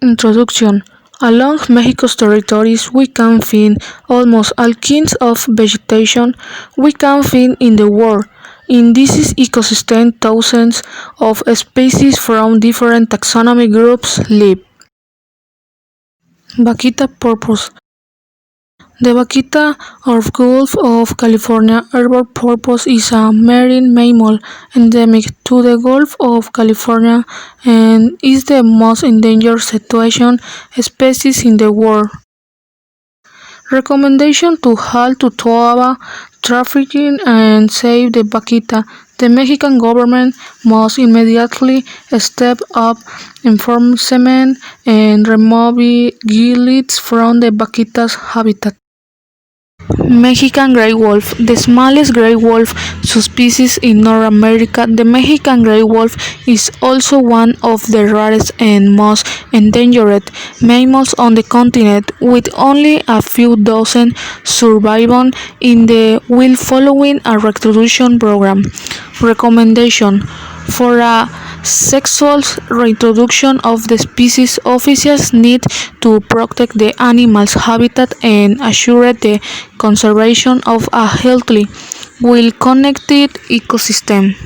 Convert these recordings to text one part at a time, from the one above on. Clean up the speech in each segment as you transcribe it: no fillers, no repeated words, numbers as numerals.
Introduction. Along Mexico's territories, we can find almost all kinds of vegetation we can find in the world. In this ecosystem, thousands of species from different taxonomy groups live. Vaquita purpose. The vaquita of Gulf of California arbor porpoise is a marine mammal endemic to the Gulf of California and is the most endangered situation species in the world. Recommendation to halt to toaba trafficking and save the vaquita. The Mexican government must immediately step up enforcement and remove guilds from the vaquita's habitat. Mexican gray wolf, the smallest gray wolf subspecies in North America. The Mexican gray wolf is also one of the rarest and most endangered mammals on the continent, with only a few dozen surviving in the wild following a reproduction program. Recommendation for a sexual reintroduction of the species, officials need to protect the animal's habitat and assure the conservation of a healthy, well-connected ecosystem.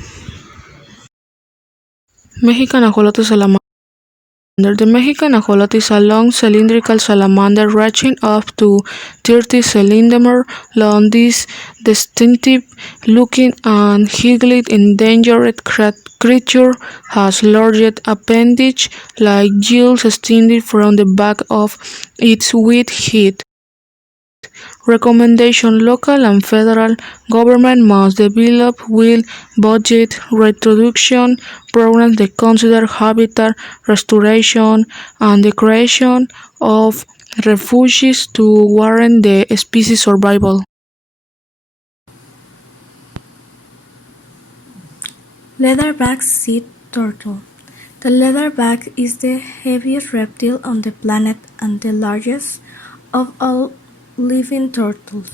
Mexican ajolote salamander. The Mexican ajolote is a long cylindrical salamander reaching up to 30 centimeters long. This distinctive-looking and highly endangered creature has large appendages like gills extending from the back of its wide head. Recommendation: local and federal government must develop well-budgeted reproduction programs that consider habitat restoration and the creation of refuges to warrant the species survival. Leatherback sea turtle. The leatherback is the heaviest reptile on the planet and the largest of all living turtles.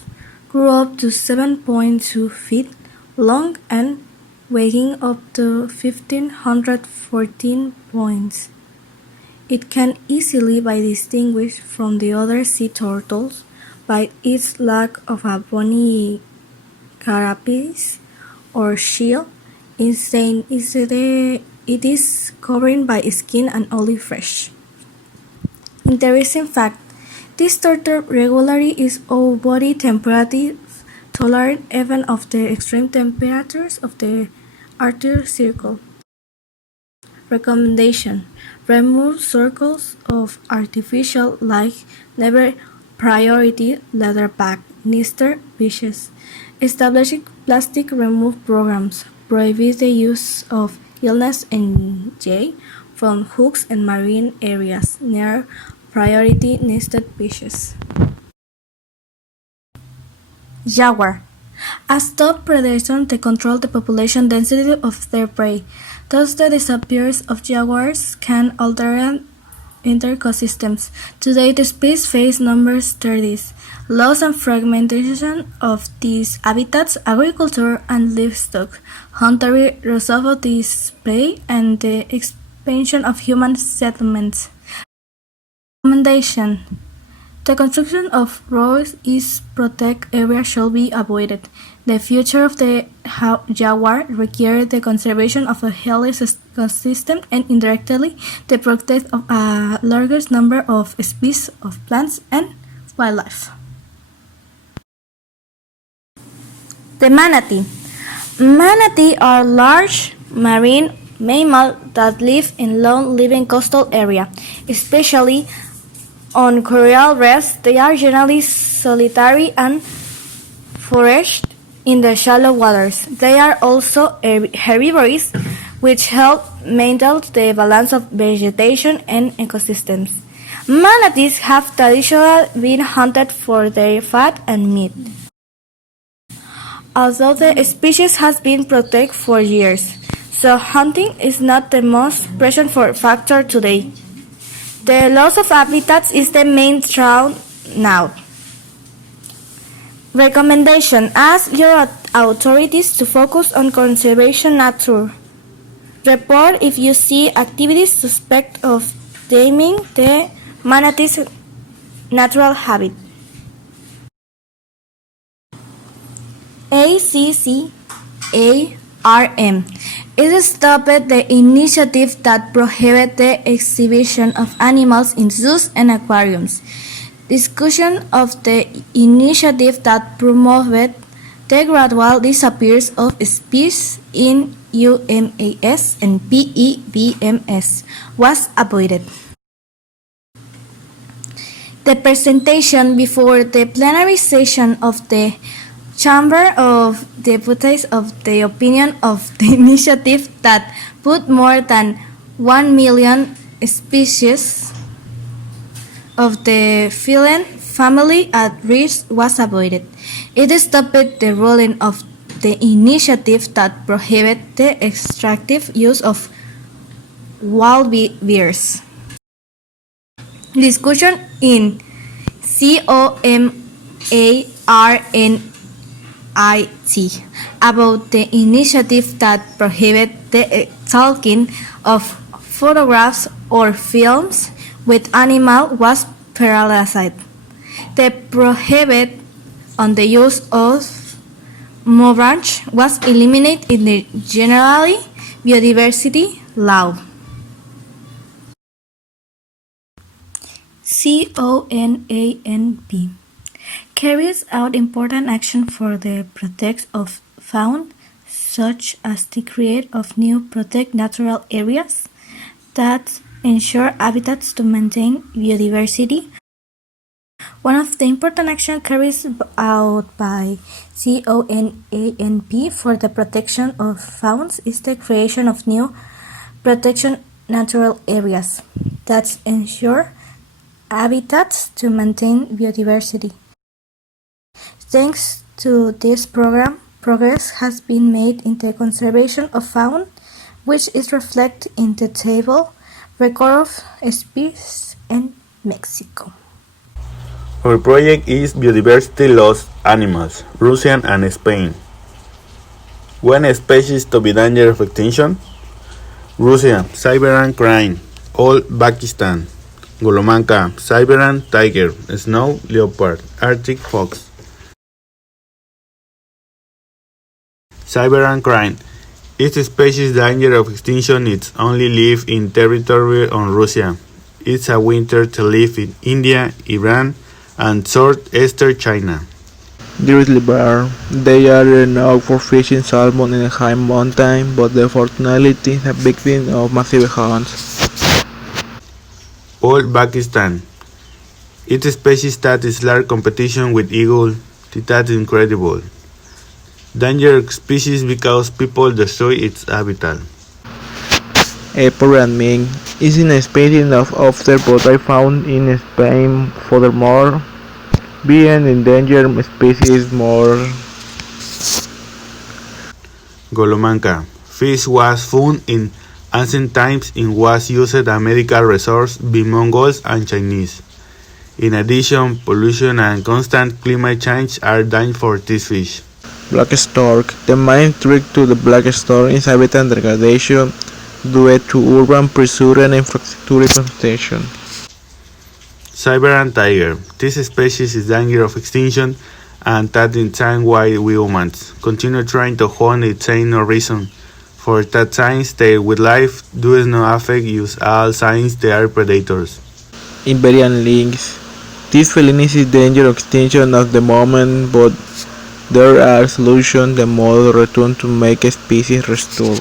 Grew up to 7.2 feet long and weighing up to 1,514 pounds. It can easily be distinguished from the other sea turtles by its lack of a bony carapace or shell. Instead, it is covered by skin and only flesh. Interesting fact: this turtle regularly is of body temperature tolerant even of the extreme temperatures of the Arctic Circle. Recommendation: remove circles of artificial light, never priority leatherback nested fishes. Establishing plastic remove programs. Prohibit the use of illness and jay from hooks and marine areas near priority nested fishes. Jaguar. As top predators, they control the population density of their prey. Thus, the disappearance of jaguars can alter ecosystems. Today, the species face numerous threats: loss and fragmentation of these habitats, agriculture and livestock, hunting, reserve of this prey, and the expansion of human settlements. Recommendation: the construction of roads in protected areas should be avoided. The future of the jaguar requires the conservation of a healthy ecosystem and indirectly the protection of a larger number of species of plants and wildlife. The manatee. Manatee are large marine mammals that live in long-living coastal areas, especially on coral reefs. They are generally solitary and forage in the shallow waters. They are also herbivores, which help maintain the balance of vegetation and ecosystems. Manatees have traditionally been hunted for their fat and meat, although the species has been protected for years, so hunting is not the most present factor today. The loss of habitats is the main threat now. Recommendation: ask your authorities to focus on conservation nature. Report if you see activities suspect of damning the manatee's natural habitat. ACCARM. It stopped the initiative that prohibited the exhibition of animals in zoos and aquariums. Discussion of the initiative that promoted the gradual disappearance of species in UMAS and PEBMS was avoided. The presentation before the plenary session of the Chamber of Deputies of the opinion of the initiative that put more than 1 million species of the feline family at risk was avoided. It stopped the ruling of the initiative that prohibited the extractive use of wild bears. Discussion in COMARNIT about the initiative that prohibited the taking of photographs or films with animals was paralyzed. The prohibit on the use of mobrage was eliminated in the General Biodiversity Law. CONANP carries out important action for the protection of fauna, such as the creation of new protected natural areas that ensure habitats to maintain biodiversity. One of the important actions carried out by CONANP for the protection of fauna is the creation of new protected natural areas that ensure habitats to maintain biodiversity. Thanks to this program, progress has been made in the conservation of fauna, which is reflected in the table record of species in Mexico. Our project is Biodiversity Lost Animals, Russia and Spain. When species to be danger of extinction? Russia, Siberian crane, old Pakistan. Golomanca, Siberian tiger, snow leopard, Arctic fox. Siberian crane. Its species danger of extinction. It only live in territory on Russia. It's a winter to live in India, Iran, and southeastern China. Grizzly bear. They are renowned for fishing salmon in a high mountain, but unfortunately a victim of massive hunts. Old Pakistan. Its species stat is large competition with eagle. That is incredible. Danger species because people destroy its habitat. Apple mink is in a species of often but I found in Spain. Furthermore, being endangered species more. Golomanca. Fish was found in ancient times and was used as a medical resource by Mongols and Chinese. In addition, pollution and constant climate change are dangerous for these fish. Black stork. The main threat to the black stork is habitat degradation due to urban pressure and infrastructure concentration. Siberian tiger. This species is danger of extinction and that in time why we humans continue trying to hunt its ain't no reason. For that science, the wildlife does not affect use all signs they are predators. Iberian lynx. This feline is in danger of extinction at the moment, but there are solutions that must return to make a species restore.